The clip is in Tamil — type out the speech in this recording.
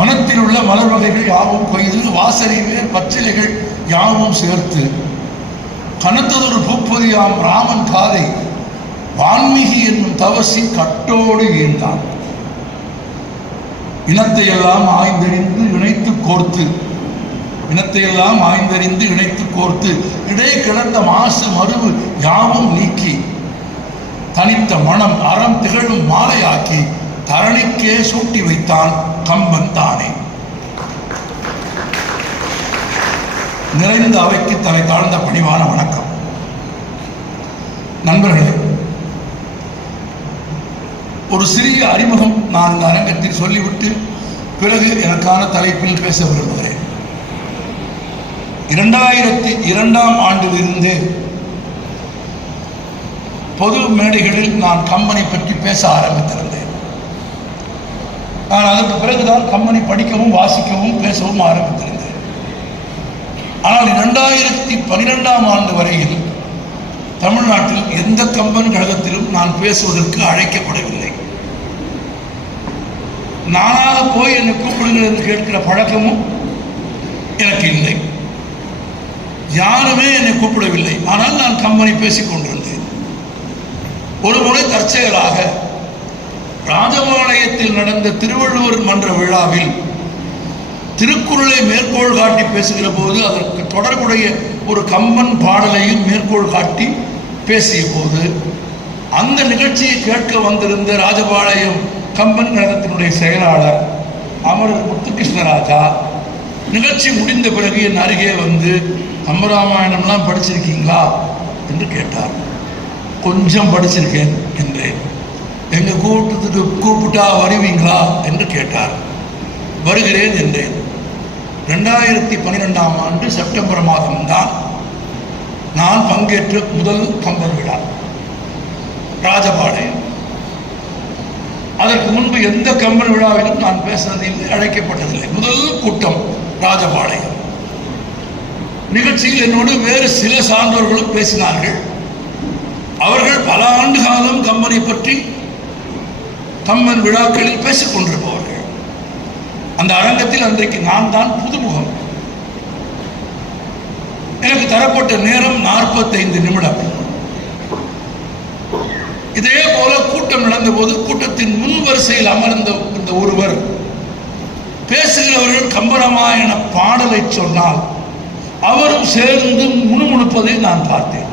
வனத்தில் உள்ள மலர் வகைகள் யாவும் கொய்து வாசறிவேர் பச்சிலைகள் யாவும் சேர்த்து கனத்ததொரு பூப்பொதியாம் ராமன் காதை வான்மிகி என்னும் தவசி கட்டோடு ஈழ்ந்தான். இனத்தையெல்லாம் ஆய்ந்தறிந்து இணைத்து கோர்த்து இடையே கிடந்த மாசு மருவு யாவும் நீக்கி தனித்த மனம் அறம் திகழும் மாலையாக்கி தரணிக்கே சூட்டி வைத்தான் கம்பன் தானே. நிறைந்த அவைக்கு தலை தாழ்ந்த பணிவான வணக்கம். நண்பர்களே, ஒரு சிறிய அறிமுகம் நான் இந்த அரங்கத்தில் சொல்லிவிட்டு பிறகு எனக்கான தலைப்பில் பேச விரும்புகிறேன். 2002ஆம் ஆண்டிலிருந்தே பொது மேடைகளில் நான் கம்பனை பற்றி பேச ஆரம்பித்திருந்தேன். நான் அதற்கு பிறகுதான் கம்பனை படிக்கவும் வாசிக்கவும் பேசவும் ஆரம்பித்திருந்தேன். ஆனால் 2012ஆம் ஆண்டு வரையில் தமிழ்நாட்டில் எந்த கம்பன் கழகத்திலும் நான் பேசுவதற்கு அழைக்கப்படவில்லை. நானாக போய் என்னை கூப்பிடுங்கள் என்று கேட்கிற பழக்கமும் எனக்கு இல்லை. யாருமே என்னை கூப்பிடவில்லை. ஆனால் நான் கம்பனை பேசிக் கொண்டிருந்தேன். ஒரு முறை தற்செயலாக ராஜபாளையத்தில் நடந்த திருவள்ளுவர் மன்ற விழாவில் திருக்குறளை மேற்கோள் காட்டி பேசுகிற போது அதற்கு தொடர்புடைய ஒரு கம்பன் பாடலையும் மேற்கோள் காட்டி பேசிய போது அந்த நிகழ்ச்சியை கேட்க வந்திருந்த ராஜபாளையம் கம்பன் கழகத்தினுடைய செயலாளர் அமரர் முத்துகிருஷ்ணராஜா நிகழ்ச்சி முடிந்த பிறகு என் அருகே வந்து கம்பராமாயணம்லாம் படிச்சிருக்கீங்களா என்று கேட்டார். கொஞ்சம் படிச்சிருக்கேன் என்றேன். எங்கள் கூட்டத்துக்கு கூப்பிட்டா வருவீங்களா என்று கேட்டார். வருகிறேன் என்றேன். 2012ஆம் ஆண்டு செப்டம்பர் மாதம்தான் நான் பங்கேற்ற முதல் கம்பன் விழா ராஜபாளையம். அதற்கு முன்பு எந்த கம்பன் விழாவிலும் நான் பேசுவதில்லை, அழைக்கப்பட்டதில்லை. முதல் கூட்டம் ராஜபாளையம். நிகழ்ச்சியில் என்னோடு வேறு சில சான்றோர்களும் பேசினார்கள். அவர்கள் பல ஆண்டு காலம் கம்பனை பற்றி கம்பன் விழாக்களில் பேசிக் கொண்டிருப்பவர்கள். அந்த அரங்கத்தில் அன்றைக்கு நான் தான் புதுமுகம். எனக்கு தரப்பட்ட நேரம் 45 நிமிடம். இதே போல கூட்டம் நடந்த போது கூட்டத்தின் முன் வரிசையில் அமர்ந்த இந்த ஒருவர் பேசுகிறவர்கள் கம்பராமாயண பாடலை சொன்னால் அவரும் சேர்ந்து முணுமுணுப்பதை நான் பார்த்தேன்.